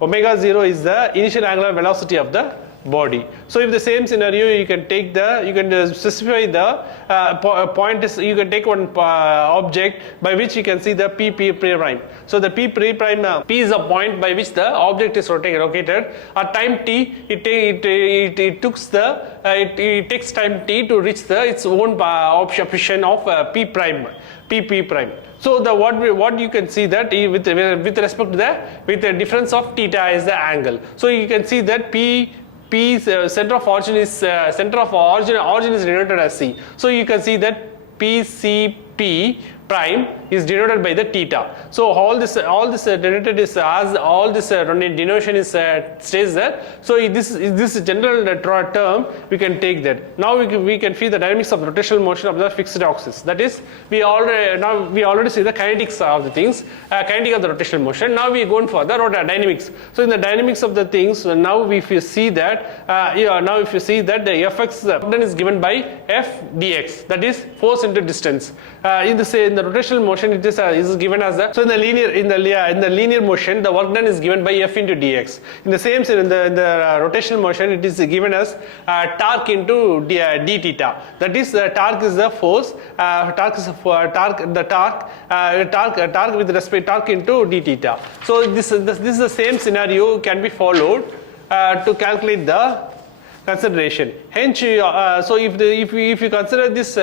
omega 0 is the initial angular velocity of the body. So if the same scenario, you can take specify the point is, you can take one object by which you can see the p prime. So the p prime, p is a point by which the object is rotated. At time t, it takes time t to reach its own position of p prime. So what you can see that with respect to the difference of theta is the angle. So you can see that center of origin is denoted as c. So you can see that PCP prime is denoted by the theta. So all this denoted is as all this denotation is stays there. So this general term we can take that. Now we can feel the dynamics of rotational motion of the fixed axis. That is, we already see the kinetics of the things, kinetic of the rotational motion. Now we are going for the dynamics. So in the dynamics of the things, now if you see that the Fx then is given by F dx, that is force into distance. In the rotational motion, it is given as the, so in the linear motion, the work done is given by F into dx. In the same in the rotational motion, it is given as torque into d theta. That is, torque is the force, torque with respect torque into d theta. So this is the same scenario can be followed to calculate the consideration. Hence, so if you consider this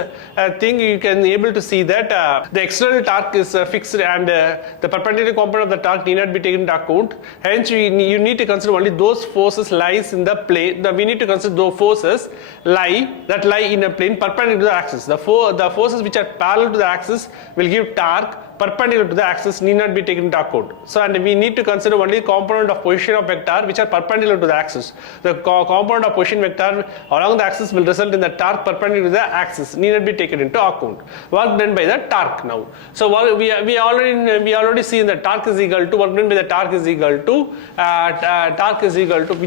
thing, you can able to see that the external torque is fixed, and the perpendicular component of the torque need not be taken into account. Hence, you need to consider only those forces lies in the plane. We need to consider those forces lie in a plane perpendicular to the axis. The forces which are parallel to the axis will give torque. Perpendicular to the axis need not be taken into account. So, and we need to consider only component of position of vector which are perpendicular to the axis. The component of position vector along the axis will result in the torque perpendicular to the axis, need not be taken into account. Work done by the torque now. So we already see the torque is equal to, work done by the torque is equal to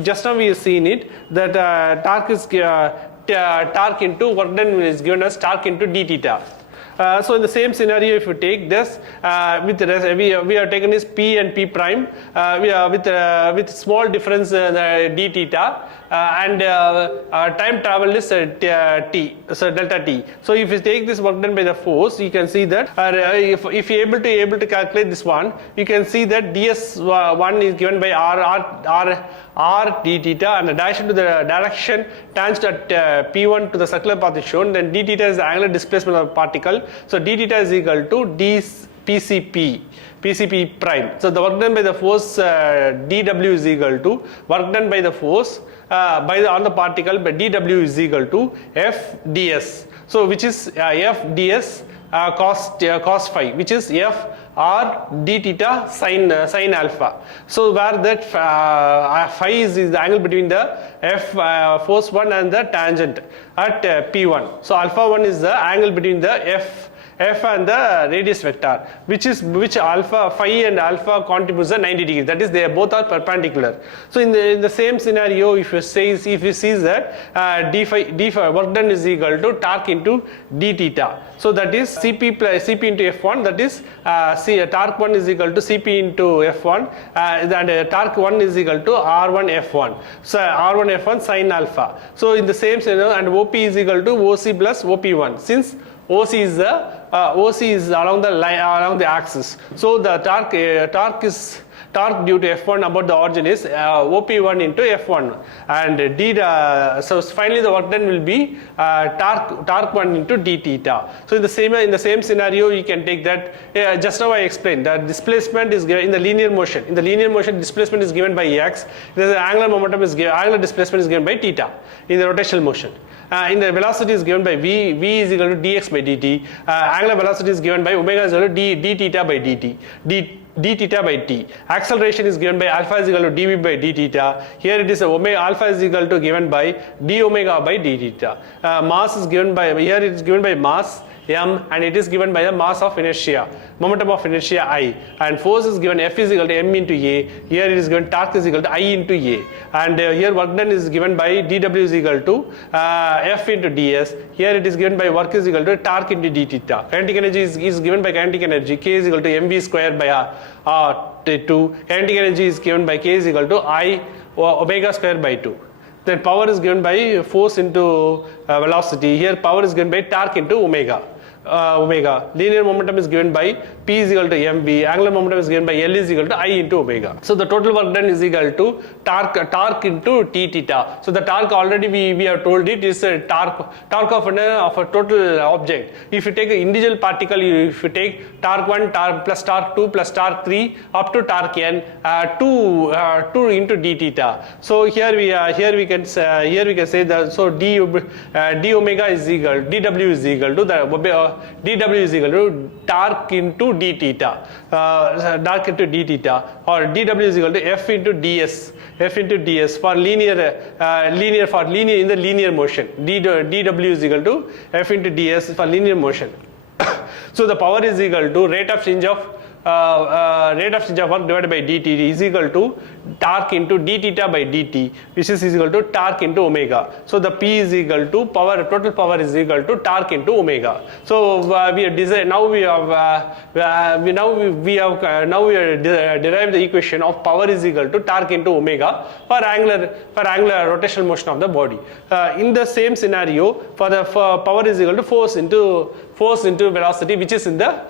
just now we have seen it, that torque is torque into work done is given as torque into d theta. So in the same scenario, if you take this, we have taken this p and p prime, with small difference d theta. and time travel is t, so delta t. So if you take this work done by the force, you can see that if you able to calculate this one, you can see that ds1 is given by r d theta, and the direction to the direction tangent at p1 to the circular path is shown. Then d theta is the angular displacement of the particle. So d theta is equal to d PCP prime. So the work done by the force dW is equal to work done by the force on the particle by dW is equal to F ds. So which is F ds cos phi, which is F r d theta sin alpha. So where that phi is the angle between the F force 1 and the tangent at P1. So alpha 1 is the angle between the F and the radius vector, which alpha phi and alpha contributes the 90 degrees. That is, they both are perpendicular. So in the same scenario, if you see that d phi work done is equal to torque into d theta. So that is Cp into F1. That is torque 1 is equal to Cp into F1, and torque 1 is equal to R1 F1. So R1 F1 sin alpha. So in the same scenario, and OP is equal to OC plus OP1, since OC is along the line, along the axis. So the torque due to F1 about the origin is OP1 into F1, and so finally the work done will be torque 1 into d theta. So in the same scenario, you can take that just now I explained that displacement is given in the linear motion. In the linear motion, displacement is given by x. The angular displacement is given by theta in the rotational motion. In the velocity is given by v is equal to dx by dt. Angular velocity is given by omega is equal to d theta by dt. d theta by t. Acceleration is given by alpha is equal to dv by d theta. Here it is omega alpha is equal to given by d omega by d theta. Mass is given by, here it is given by mass m, and it is given by the mass of inertia, momentum of inertia I, and force is given F is equal to m into a. Here it is given torque is equal to I into a, and here work done is given by dW is equal to F into ds. Here it is given by work is equal to torque into d theta. Kinetic energy is given by kinetic energy, K is equal to mv square by r2. Kinetic energy is given by K is equal to I omega square by 2. Then power is given by force into velocity. Here power is given by torque into omega. Linear momentum is given by P is equal to mv. Angular momentum is given by L is equal to I into omega. So the total work done is equal to torque into t theta. So the torque already we have told it is a torque of a total object. If you take an individual particle, if you take torque 1 plus torque 2 plus torque 3 up to torque n 2 into d theta. So here we can say that, so d omega is equal, dw is equal to the dW is equal to torque into d theta, torque into d theta, or dW is equal to F into ds for linear in the linear motion. dW is equal to F into ds for linear motion. So the power is equal to rate of change of work divided by dt is equal to torque into d theta by dt, which is equal to torque into omega. So the P is equal to total power is equal to torque into omega. So we have derived the equation of power is equal to torque into omega for angular rotational motion of the body. In the same scenario, for power is equal to force into velocity, which is in the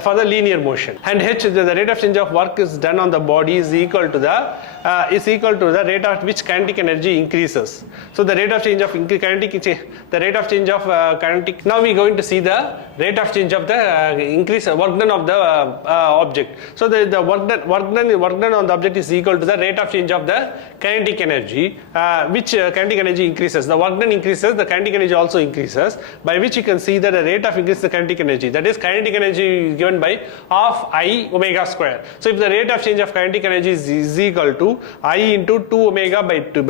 for the linear motion, and h, the rate of change of work is done on the body is equal to the rate at which kinetic energy increases. So the rate of change of kinetic. Now we are going to see the rate of change of the increase work done of the object. So the work done on the object is equal to the rate of change of the kinetic energy, which kinetic energy increases. The work done increases, the kinetic energy also increases, by which you can see that the rate of increase the kinetic energy, that is kinetic energy is given by half I omega square. So if the rate of change of kinetic energy is equal to I into 2 omega by 2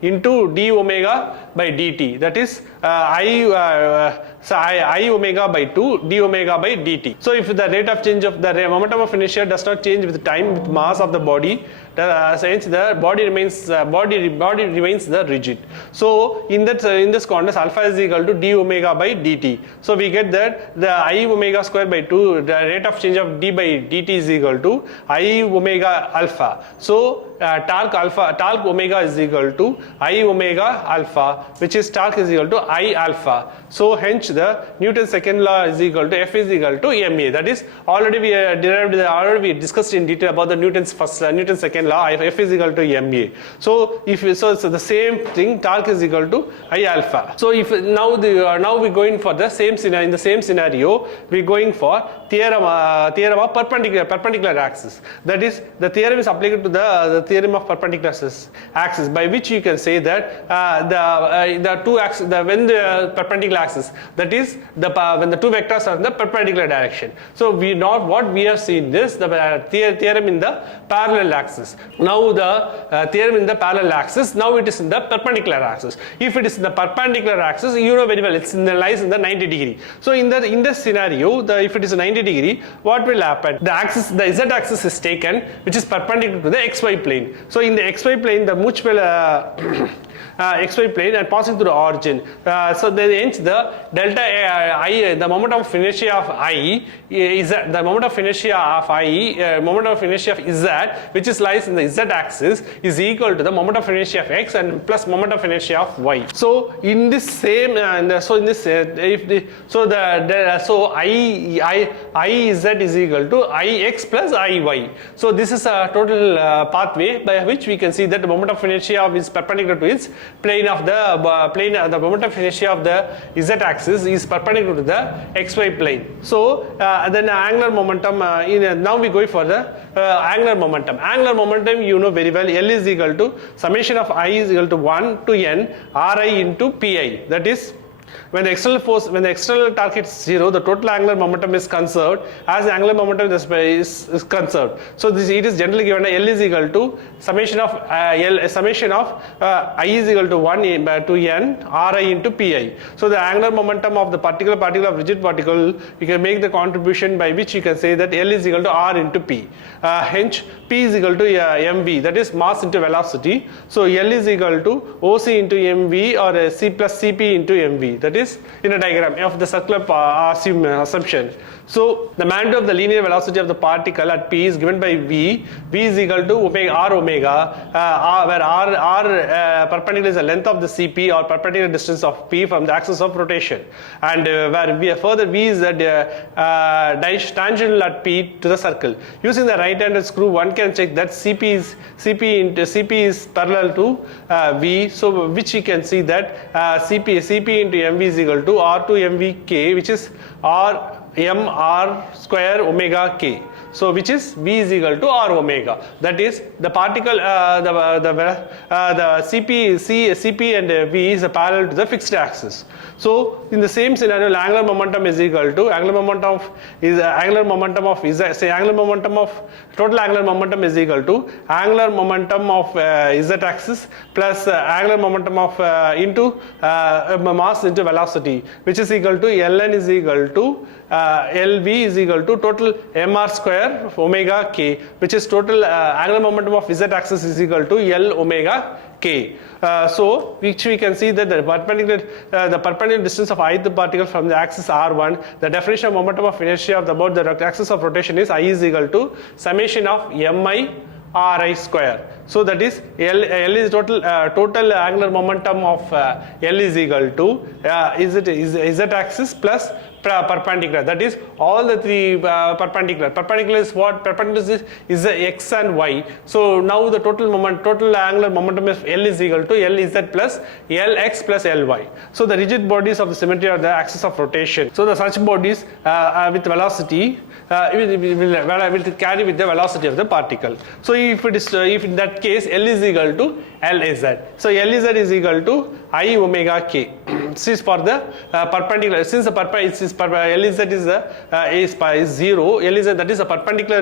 into d omega by dt, that is I omega by 2 d omega by dt. So if the rate of change of the momentum of inertia does not change with time with mass of the body, hence the body remains the rigid. So in this context, alpha is equal to d omega by dt. So we get that the I omega square by 2, the rate of change of d by dt is equal to I omega alpha. So torque omega is equal to I omega alpha, which is torque is equal to I alpha. So hence the Newton's second law is equal to F is equal to ma. That is already we already we discussed in detail about the Newton's second law. F is equal to ma. So if so the same thing, torque is equal to I alpha. So if now we're going for the same scenario. In the same scenario, we're going for theorem of perpendicular axis. That is, the theorem is applicable to the theorem of perpendicular axis, by which you can say that the two axes, when the perpendicular axis, that is when the two vectors are in the perpendicular direction. So what we have seen this the theorem in the parallel axis. Now the theorem in the parallel axis, now it is in the perpendicular axis. If it is in the perpendicular axis, you know very well it lies in the 90 degree. So in this scenario, if it is 90 degree, what will happen? The z axis is taken, which is perpendicular to the xy plane. So in the xy plane, the mutual xy plane and passing through the origin. So then hence the delta I, the moment of inertia of I is the moment of inertia of z, which is lies in the z axis, is equal to the moment of inertia of x and plus moment of inertia of y. So in this same I z is equal to ix plus iy. So this is a total pathway by which we can see that the moment of inertia is perpendicular to its plane of the moment of inertia of the z axis is perpendicular to the xy plane. So then angular momentum now we go for the angular momentum. Angular momentum, you know very well, L is equal to summation of I is equal to 1 to n Ri into Pi. That is, when the external torque is 0, the total angular momentum is conserved as the angular momentum is conserved. So it is generally given as L is equal to summation of I is equal to 1 to n Ri into Pi. So the angular momentum of the particle of rigid particle, you can make the contribution by which you can say that L is equal to R into P. Hence P is equal to mv, that is mass into velocity. So L is equal to OC into mv or C plus Cp into mv. That is in a diagram of the circular assumption. So the magnitude of the linear velocity of the particle at P is given by V. V is equal to R omega, where R perpendicular is the length of the Cp or perpendicular distance of P from the axis of rotation, and where further V is the tangential at P to the circle. Using the right-handed screw, one can check that Cp is parallel to V. So which you can see that Cp into mv is equal to R to mv k, which is R m r square omega k. So which is V is equal to R omega. That is the particle the Cp and V is parallel to the fixed axis. So in the same scenario, angular momentum is equal to angular momentum of total angular momentum is equal to angular momentum of z axis plus angular momentum of into mass into velocity, which is equal to ln is equal to Lv is equal to total mr square omega k, which is total angular momentum of z axis is equal to L omega k. So which we can see that the perpendicular distance of ith particle from the axis r1, the definition of momentum of inertia of the axis of rotation is I is equal to summation of mi Ri square. So that is L is total angular momentum of L is equal to z axis plus perpendicular. That is all the three perpendicular. Perpendicular is what? Perpendicular is the x and y. So now the total angular momentum of L is equal to Lz plus Lx plus Ly. So the rigid bodies of the symmetry are the axis of rotation. So the such bodies with velocity will carry with the velocity of the particle. So if in that case L is equal to Lz. So Lz is equal to I omega k. This is for the perpendicular. Since the Lz is 0, Lz, that is a perpendicular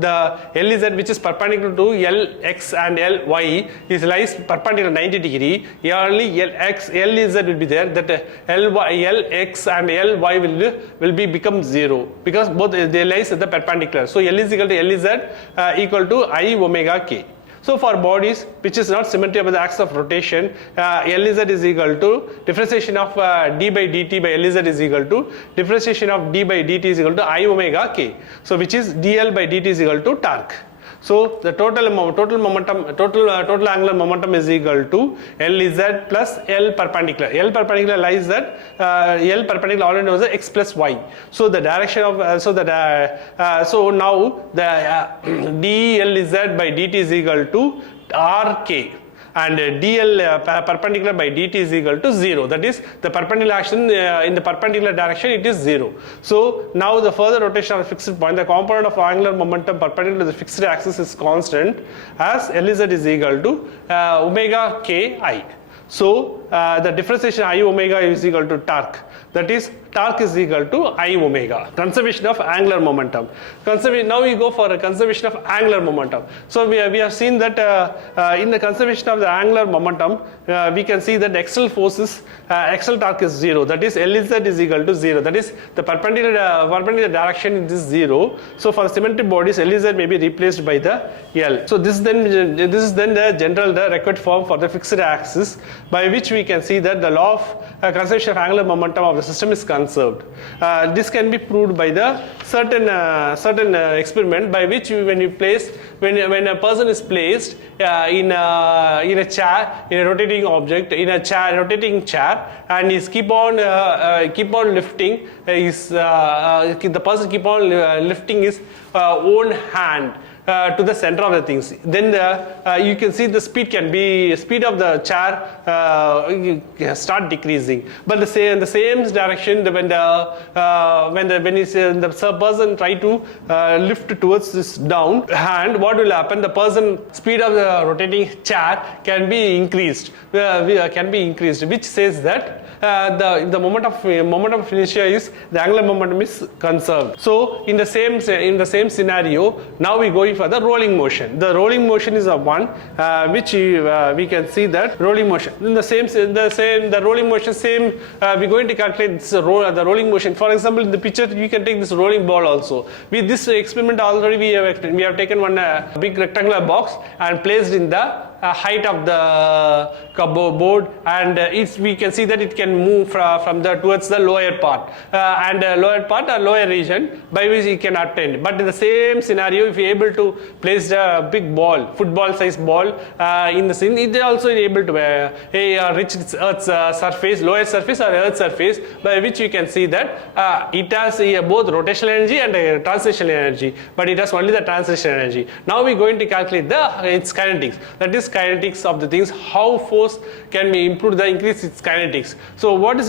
the Lz which is perpendicular to Lx and Ly is lies perpendicular 90 degree. Only Lz will be there. That Lx and Ly will become 0 because both they lies at the perpendicular. So L is equal to Lz equal to I omega k. So for bodies which is not symmetry of the axis of rotation, Lz is equal to differentiation of d by dt by Lz is equal to differentiation of d by dt is equal to I omega k. So which is dl by dt is equal to torque. So the total angular momentum is equal to Lz plus L perpendicular. L perpendicular lies at L perpendicular already knows as x plus y. So the direction of so now the dLz by dt is equal to Rk. And dl perpendicular by dt is equal to 0. That is, the perpendicular action in the perpendicular direction, it is 0. So now the further rotation of the fixed point, the component of angular momentum perpendicular to the fixed axis is constant, as Lz is equal to omega ki. So the differentiation I omega is equal to torque. That is, torque is equal to I omega. Conservation of angular momentum. Now we go for a conservation of angular momentum. So we have seen that in the conservation of the angular momentum, we can see that axial forces, axial torque is 0. That is, Lz is equal to 0. That is, the perpendicular direction is 0. So for symmetric bodies, Lz may be replaced by the L. So this is then the required form for the fixed axis, by which we can see that the law of conservation of angular momentum of the system is conserved. This can be proved by the certain experiment, by which when a person is placed in a chair, in a rotating object, in a rotating chair, and is keep on lifting the person keep on lifting his own hand to the center of the things. Then you can see the speed of the chair start decreasing. But in the same direction, when the person try to lift towards this down hand, what will happen? The person speed of the rotating chair can be increased, which says that the moment of inertia is the angular momentum is conserved. So in the same scenario, now we going for the rolling motion. The rolling motion is a one which we can see that rolling motion. In the rolling motion we're going to calculate the rolling motion. For example, in the picture you can take this rolling ball also. With this experiment already we have taken one big rectangular box and placed in the height of the board, and we can see that it can move towards the lower part or lower region, by which it can attain. But in the same scenario, if you are able to place a big ball, football size ball in the scene, it is also able to reach its Earth's surface, lower surface or Earth's surface, by which you can see that it has both rotational energy and translational energy, but it has only the translational energy. Now we are going to calculate its kinetics. That is, kinetics of the things, how force can be improved, increase its kinetics. So what is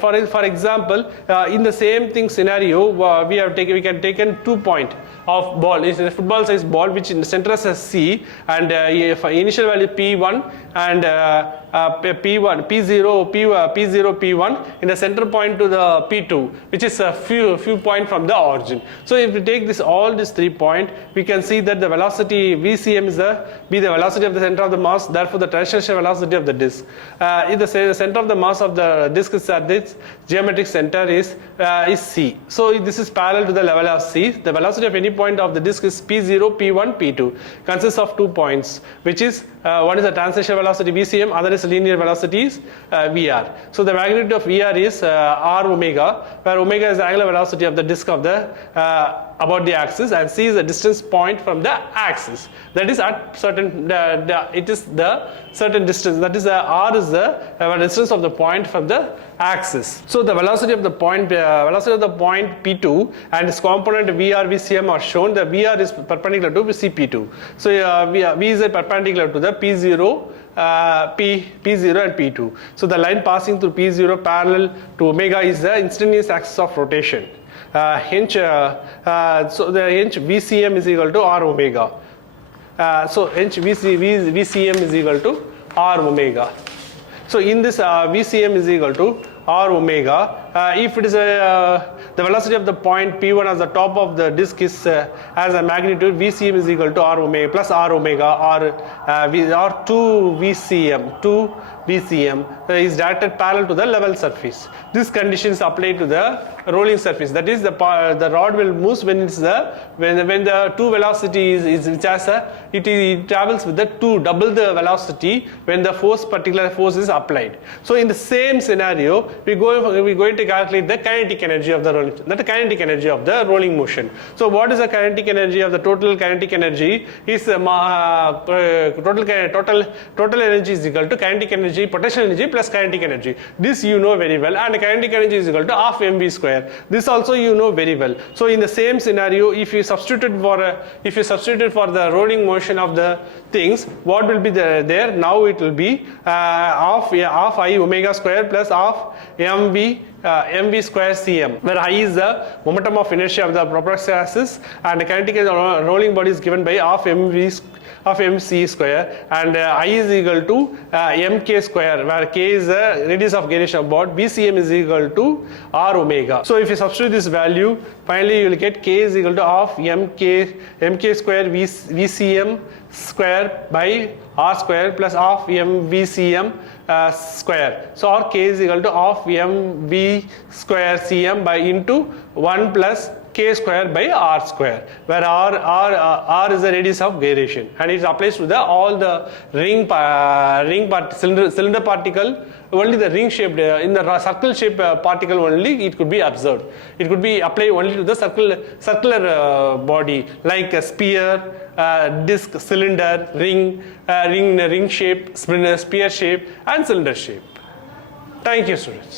for example, in the same thing scenario, we can take 2 point of ball. It's a football size ball which in the center has C, and initial value P1 and P1, P0, P1 in the center point to the P2, which is a few point from the origin. So if we take all these 3 points, we can see that the velocity VCM is the velocity of the center of the mass. Therefore, the translational velocity of the disk. If the center of the mass of the disk is at this geometric center is C. So this is parallel to the level of C. The velocity of any point of the disk is P0, P1, P2. Consists of 2 points, which is one is the translational velocity VCM, other is linear velocities VR. So the magnitude of VR is R omega, where omega is the angular velocity of the disk of the about the axis, and C is the distance point from the axis. That is at certain it is the certain distance. That is R is the distance of the point from the axis. So the velocity of the point P2 and its component VR VCM are shown. The VR is perpendicular to CP2. So V is perpendicular to the P0 P0 and P2. So the line passing through P0 parallel to omega is the instantaneous axis of rotation. Hence VCM is equal to R omega. So hence VCM is equal to R omega. So in this VCM is equal to R omega. If it is the velocity of the point P1 as the top of the disk is as a magnitude, VCM is equal to R omega plus R omega or 2 VCM is directed parallel to the level surface. This condition is applied to the rolling surface. That is, the rod will move when the two velocities it travels with the double the velocity when the particular force is applied. So in the same scenario, we're going to calculate the kinetic energy of the that kinetic energy of the rolling motion. So what is the kinetic energy of the total kinetic energy is total energy is equal to kinetic energy, potential energy plus kinetic energy. This you know very well, and kinetic energy is equal to half mv square. This also you know very well. So in the same scenario, if you substitute for the rolling motion of the things, what will be there? Now it will be half I omega square plus half mv square cm, where I is the momentum of inertia of the propulsive axis, and the kinetic energy of rolling body is given by half mc square, and I is equal to mk square, where k is the radius of gyration of board, bcm is equal to r omega. So if you substitute this value, finally you will get k is equal to half mk square vcm square by r square plus half mvcm square. So our k is equal to half mv square cm by into 1 plus k square by r square, where r is the radius of gyration, and it applies to all the cylinder particle. Only the ring shaped, in the circle shaped particle only it could be observed. It could be applied only to the circular body, like a sphere, disc, cylinder, ring shape, spear shape, and cylinder shape. Thank you, students.